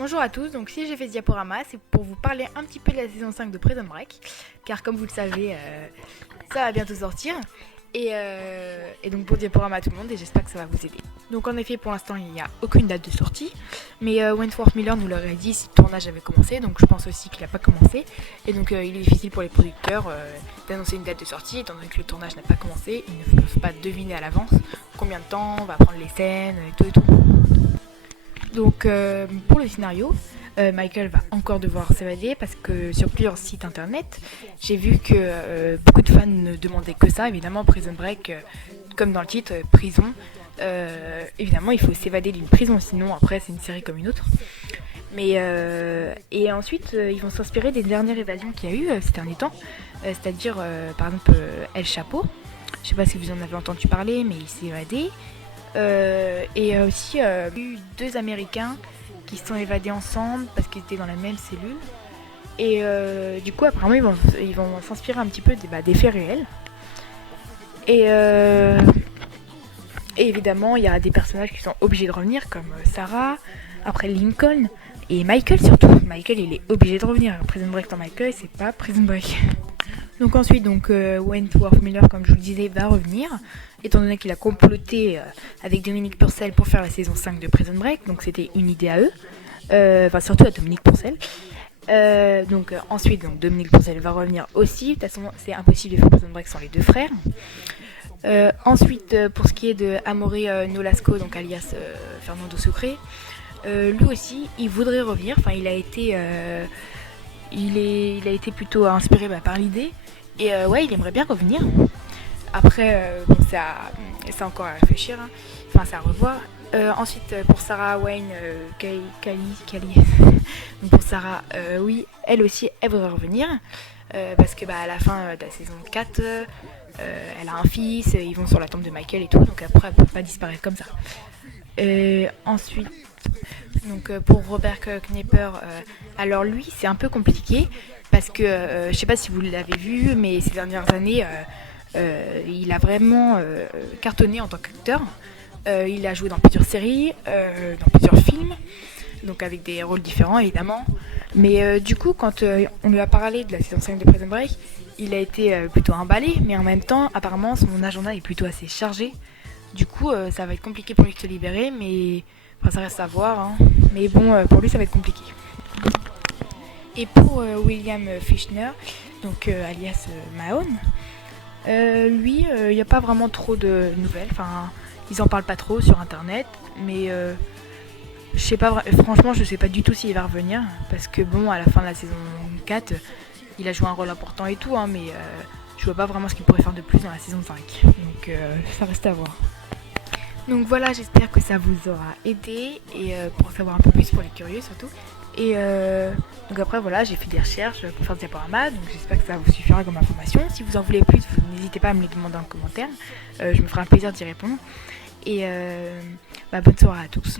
Bonjour à tous, donc si j'ai fait ce diaporama, c'est pour vous parler un petit peu de la saison 5 de Prison Break, car comme vous le savez, ça va bientôt sortir. Et donc bon diaporama à tout le monde et j'espère que ça va vous aider. Donc en effet pour l'instant il n'y a aucune date de sortie, mais Wentworth Miller nous l'aurait dit si le tournage avait commencé, donc je pense aussi qu'il n'a pas commencé. Et donc il est difficile pour les producteurs d'annoncer une date de sortie, étant donné que le tournage n'a pas commencé, ils ne peuvent pas deviner à l'avance combien de temps on va prendre les scènes et tout et tout. Donc pour le scénario, Michael va encore devoir s'évader parce que sur plusieurs sites internet, j'ai vu que beaucoup de fans ne demandaient que ça. Évidemment, Prison Break, comme dans le titre, prison. Évidemment, il faut s'évader d'une prison, sinon après c'est une série comme une autre. Et ensuite, ils vont s'inspirer des dernières évasions qu'il y a eu ces derniers temps, c'est-à-dire par exemple El Chapo. Je sais pas si vous en avez entendu parler, mais il s'est évadé. Et aussi eu deux Américains qui se sont évadés ensemble parce qu'ils étaient dans la même cellule. Et du coup, apparemment, ils vont s'inspirer un petit peu des faits réels. Et évidemment, il y a des personnages qui sont obligés de revenir, comme Sarah, après Lincoln, et Michael surtout. Michael, il est obligé de revenir. Prison Break dans Michael, c'est pas Prison Break. Donc ensuite, Wentworth Miller, comme je vous le disais, va revenir, étant donné qu'il a comploté avec Dominique Purcell pour faire la saison 5 de Prison Break, donc c'était une idée à eux, enfin surtout à Dominique Purcell. Ensuite, Dominique Purcell va revenir aussi, de toute façon c'est impossible de faire Prison Break sans les deux frères. Ensuite, pour ce qui est de Amore Nolasco, donc alias Fernando Sucre, lui aussi, il voudrait revenir, enfin il a été plutôt inspiré par l'idée. Et ouais, il aimerait bien revenir. Après, c'est encore à réfléchir. Hein. Enfin, c'est à revoir. Ensuite, pour Sarah Wayne, Kali. Donc pour Sarah, oui, elle aussi, elle voudrait revenir. Parce que à la fin de la saison 4, elle a un fils, ils vont sur la tombe de Michael et tout. Donc après, elle ne peut pas disparaître comme ça. Ensuite, pour Robert Knepper, alors lui c'est un peu compliqué parce que je sais pas si vous l'avez vu, mais ces dernières années il a vraiment cartonné en tant qu'acteur. Il a joué dans plusieurs séries, dans plusieurs films, donc avec des rôles différents évidemment. Mais du coup quand on lui a parlé de la saison 5 de Prison Break, il a été plutôt emballé, mais en même temps apparemment son agenda est plutôt assez chargé. Du coup ça va être compliqué pour lui de se libérer, mais enfin, ça reste à voir, hein. Mais bon, pour lui, ça va être compliqué. Et pour William Fichtner, donc alias Mahone, lui, il n'y a pas vraiment trop de nouvelles. Enfin, ils en parlent pas trop sur Internet, mais je sais pas. Franchement, je sais pas du tout s'il va revenir, parce que bon, à la fin de la saison 4, il a joué un rôle important et tout, hein, mais je vois pas vraiment ce qu'il pourrait faire de plus dans la saison 5. Donc, ça reste à voir. Donc voilà, j'espère que ça vous aura aidé et pour en savoir un peu plus pour les curieux surtout. Et donc après voilà, j'ai fait des recherches pour faire ce diaporama, donc j'espère que ça vous suffira comme information. Si vous en voulez plus, n'hésitez pas à me les demander en commentaire. Je me ferai un plaisir d'y répondre. Et bonne soirée à tous.